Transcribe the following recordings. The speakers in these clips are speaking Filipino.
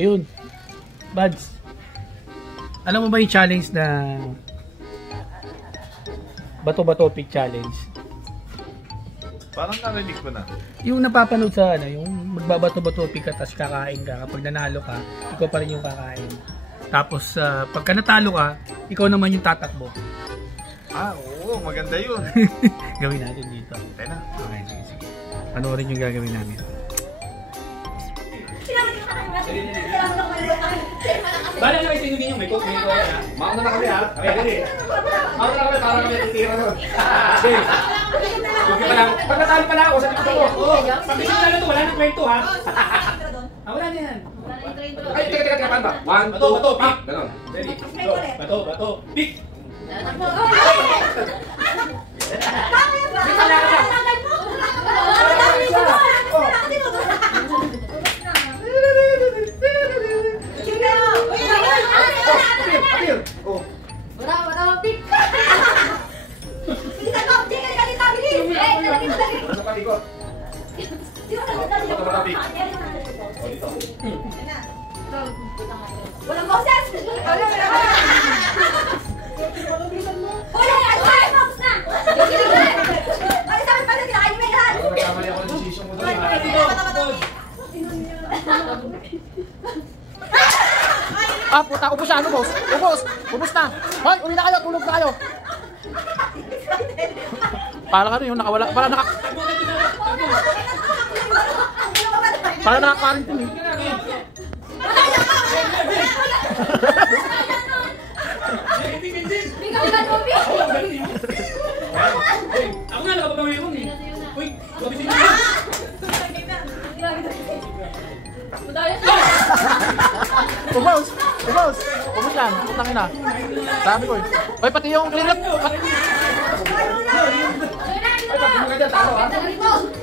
Ayun, Buds, alam mo ba yung challenge na bato-bato pick challenge? Parang narinig ko na. Yung napapanood sa ano, yung magbabato-bato pick ka tapos kakain ka. Kapag nanalo ka, ikaw pa rin yung kakain. Tapos pagka natalo ka, ikaw naman yung tatakbo. Ah, oo, maganda yun. Gawin natin dito. Okay na. Okay, sige. Panoorin yung gagawin namin. Bala na kayo sa inyo ninyo, may coke, may coke yan ha. Mauna na kami ha. Okay, ready? Mauna na kami para kami titira nun. Okay. Pagkatalo pala ako, sabi ko ako. Pag isang talo to, wala nang kwento ha. Wala na yan. Ay, teka, paano ba? Bato, bato, pick. Ganon. Ready? Go. Bato, bato, pick. Walang boses! Wala! Ay, box na! Ay, sabi pa na kinakain mo yan! Nagkamali ako ng decision mo doon. Ah, puta, ubos na, ubos. Ubos, ubos na. Hoy, uwi na kayo, tulog na kayo. Parang ano yung nakawala, parang naka-quarantine eh. Ako nga nakapagawin mo eh. Uy, mabisin mo. Ubos, ubos. Ubos yan, putang ina. Sabi ko eh. Hoy, pati yung clean up.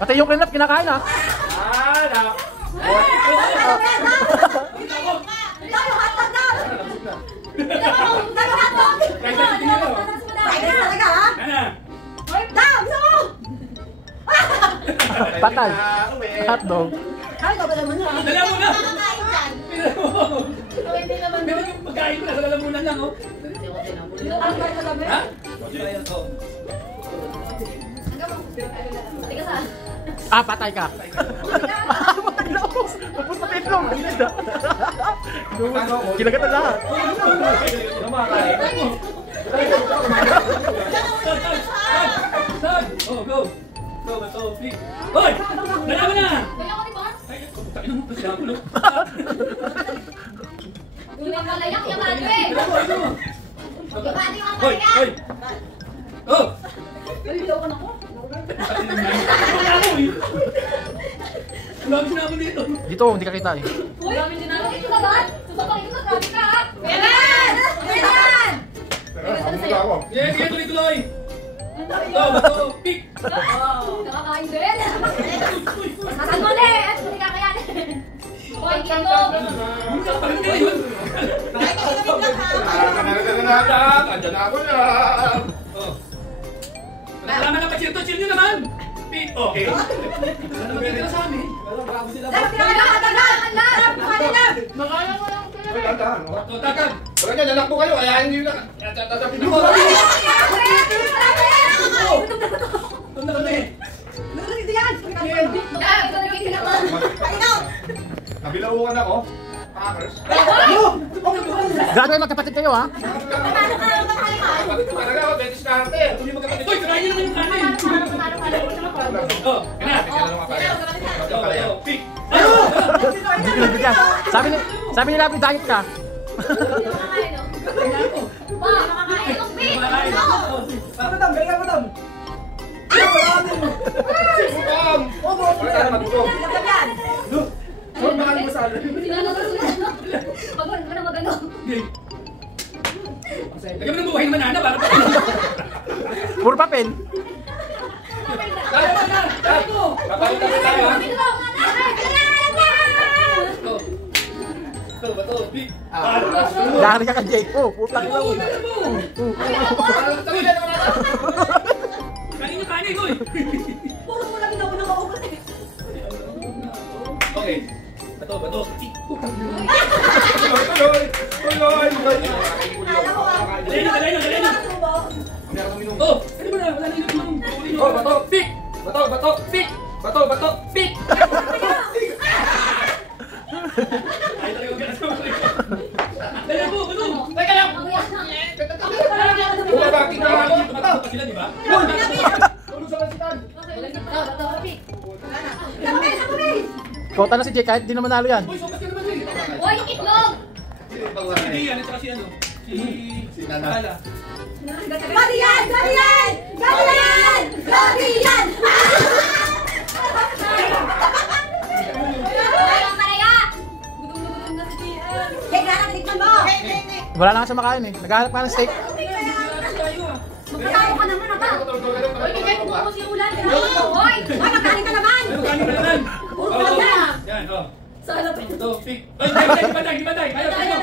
Pati yung clean up kinakain ha. Patay. Hotdog. Dala mo na! Hindi naman Pero yung pagkain ko nasa lalamunan lang oh. Ha? Ah, patay ka. Patay na ako. Tapos pati itlog. Kinagat na lahat. Oh, go! Go, bato, pick! Hoy! Dala mo na! Kaya ko ni Boss? Ay, takin mo, kasi ako lang. Yung malayak yung ano eh! Hoy! Hoy! Oh! Nalito ka na ko? Ang dami sinama dito. Dito, hindi ka kita eh. Uy! Dito ka ba? Susapang ito ka, grabe ka ha! Meron! Meron! Yes, yes, tuloy-tuloy! Go, bato, pick! Nakakain din! Saan mo ulit? Hindi kakayanin! Hoy, kito! Parang nila yun! Andiyan na ako na. Nalaman na pa, chill nyo naman! Pick! Okay! Ano magiging sa amin? Bravo sila ba? Nakaya mo lang! Takag! Wala niya, nanak po kayo. Ayahin niyo na. Tatapin mo. Ito na kami! Nabilaukan ako. Packers. Grabe magkapatid kayo ha. Kapatid ko talaga ako. Betis na arte. Uy, kakain nyo naman yung kanin! Oh, kaya! Pick! Hindi pinagbigyan. Sabi nila diet ka. Nakakain no? Pa, nakakain ng pit! Madam, kaya madam! Bukam! Wala na matulog. Huwag mahal mo sa alam. Pag mo na magano. Lagyan mo ng buhay naman, Ana, para pa. Puro papel. Dali mo na! Dali mo! Kapalitan ko tayo ha. Ito, bato, pick! Dari ka ka Jake. Oh, putang ina mo. Kanin yung kanin, hoy! Puro mo lang ginawa ng maubos eh. Okay. Bato, bato. Dali na. Oh, ano ba na? Wala na yung oh, bato, pick! Bato, pick! Bato, pick! Ay, talaga ka na sa mga ito. Dali mo, bato! Teka lang! Bakit na lang? Bato pa sila, di ba? Tulong sa kansitan! Kota na si Jake kahit di naman nalo yan. Uy, sopas ka naman eh! Hoy, yung itlog! Si Dian, at saka si ano? Si Nala. Gabi yan! Gabi yan! Gabi yan! Gabi yan! Ang palaya! Gudong-gudong na si Dian. Hey, gana, tinikman mo! Wala na nga siya makain eh. Naghahanap ka ng steak. Magpatayo ka naman, apa? Hoy, kaya pumukos yung ulan. Hoy! Hoy, magkanin ka naman! Puro ka na! Yan, oh. Sana pa. Bato, pick. Ay, di batay. Ayaw.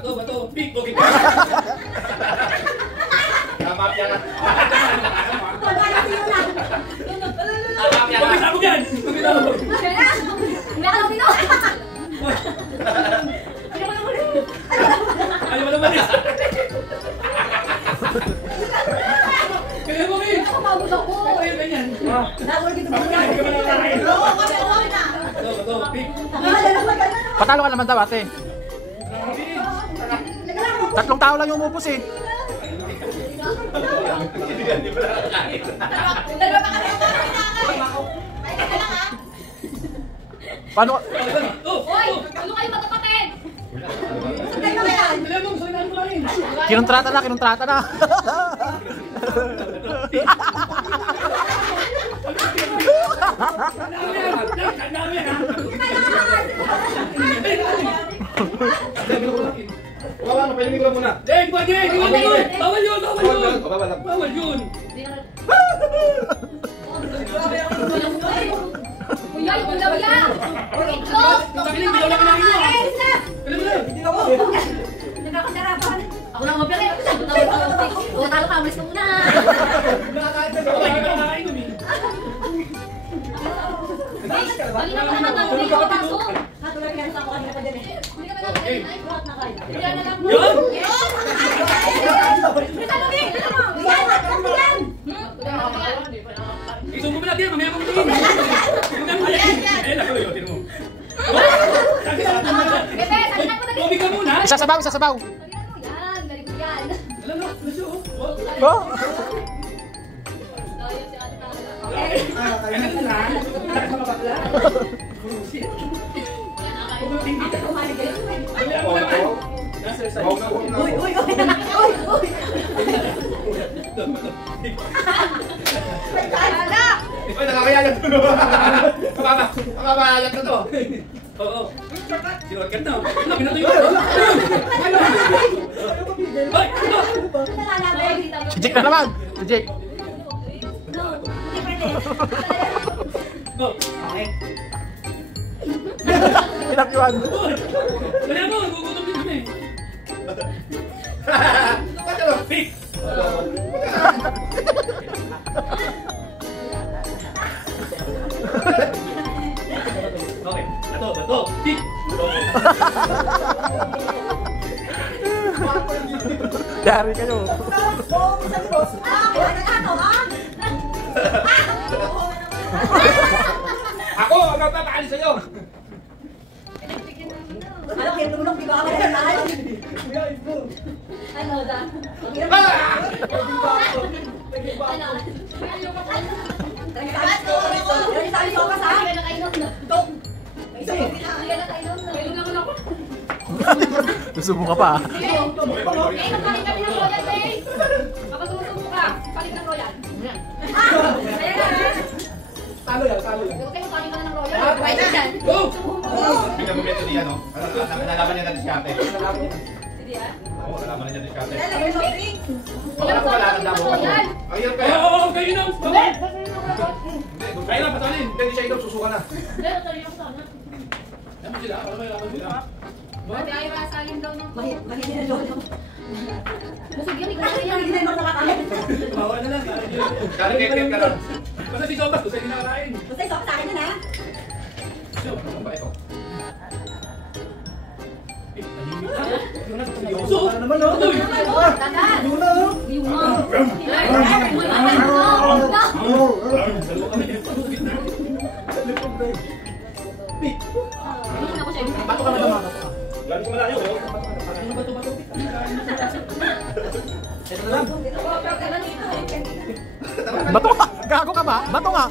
Bato, pick. Okay. Tama yan. Wala na si ulan. Okay, sabog yan. Hindi ka lang pino. Ayaw mo naman eh. Kaya mo eh. Ako pagod ako. Kaya ganyan. Nakawal kita ba? Hindi ka ba nakakain? Oo, kami awal na. Bato, pick. Patalo ka naman daw ate. Tatlong tao lang yung umupos eh. Dalawa pa kami. Ay, teka lang ha. Paano? Hoy, ano kayo matapatid? Sandali mo yan. Dala mo, salihan mo lang eh. Kinontrata na. Ang dami yan ha. Wala, pahilig lang muna. Pwede. Bawal yun. Bawal yun. Kuya, ulaw yan. Itlog. Pakiling, bilaw na kailangan mo. Alam mo na. Nagkakasarapan. Ako lang mapilay. Talo ka, umalis ka muna. Okay, hindi ka nakakain nun eh. Kanina pa naman ako hindi ka papasok. Katulad yan sa ako kanina pa dyan eh. Hindi ka ba lang kayo? Ay, buhat na kayo. Hindi na lang mo. Yun! Bisa lubi! Alam mo! Yan! Yan! Isumbo mo na din, mamaya mo tingin. Ayun lang, yun, tino mo. Bebe, salitan mo na din. Tubig ka muna. Isasabaw. Salitan mo yan. Galing mo yan. Alam mo, nasyo. Oh. Uy, nakakayayat ko no. Nakakayayat ko to. Oo. Sinorkat na. Ano, pinatuyo. Ay, ito. Si Jake na naman. Si Jake. Go. Inakyuan. Wala mo, gugutom din kami. Pick. Okay, bato, pick. Yari kayo. Ako, ang magpapakalis sa'yo. Alam, kaya tumulong, di ba ako na ano da? Susubo ka pa. Talo yan. Go! Bigyan mo meto niya, no? Nalaman niya na diskarte. Oo, nalaman niya diskarte. Wala ko pala, nalaman mo. Ayun kaya. Oo, kayo na. Kaya lang, patalin. Hindi siya ito, susuka na. Yaman sila, wala may laman sila. Mati ay rasalin daw ng Mahina na lolo. Busog yan, ikaw Hindi yan. na yung nakakain. Bawa na lang. Galing ka lang. Basta si Sopas, gusto hindi nakakain. Basta isa ka sa akin yun ha. Ano ba ito? Seryoso? Ano naman, no? Bato ka na daw, bato ka. Lagi ko malayo, oh. Bato ka! Gago ka ba? Bato nga!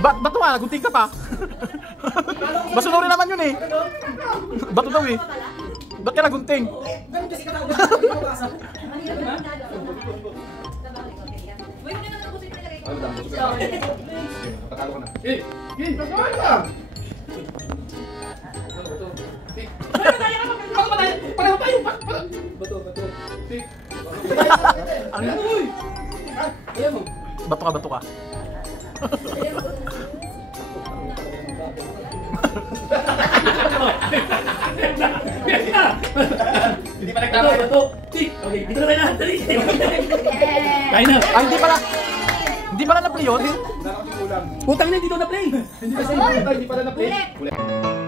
Bato nga, gunting ka pa. Masunurin naman yun eh. Bato daw eh. Ba't ka nagunting? Patalo ka na. Patalo ka! Pareho tayo! Bato. Bato ka, bato ka. Hindi pa nagtapos. Bato! Okay, dito na tayo na! Dali! Kain na! Ay, hindi pala na-play yun? Nakakasimulang. Putang na, dito na play! Hindi kasi hindi pala na-play. Ulit.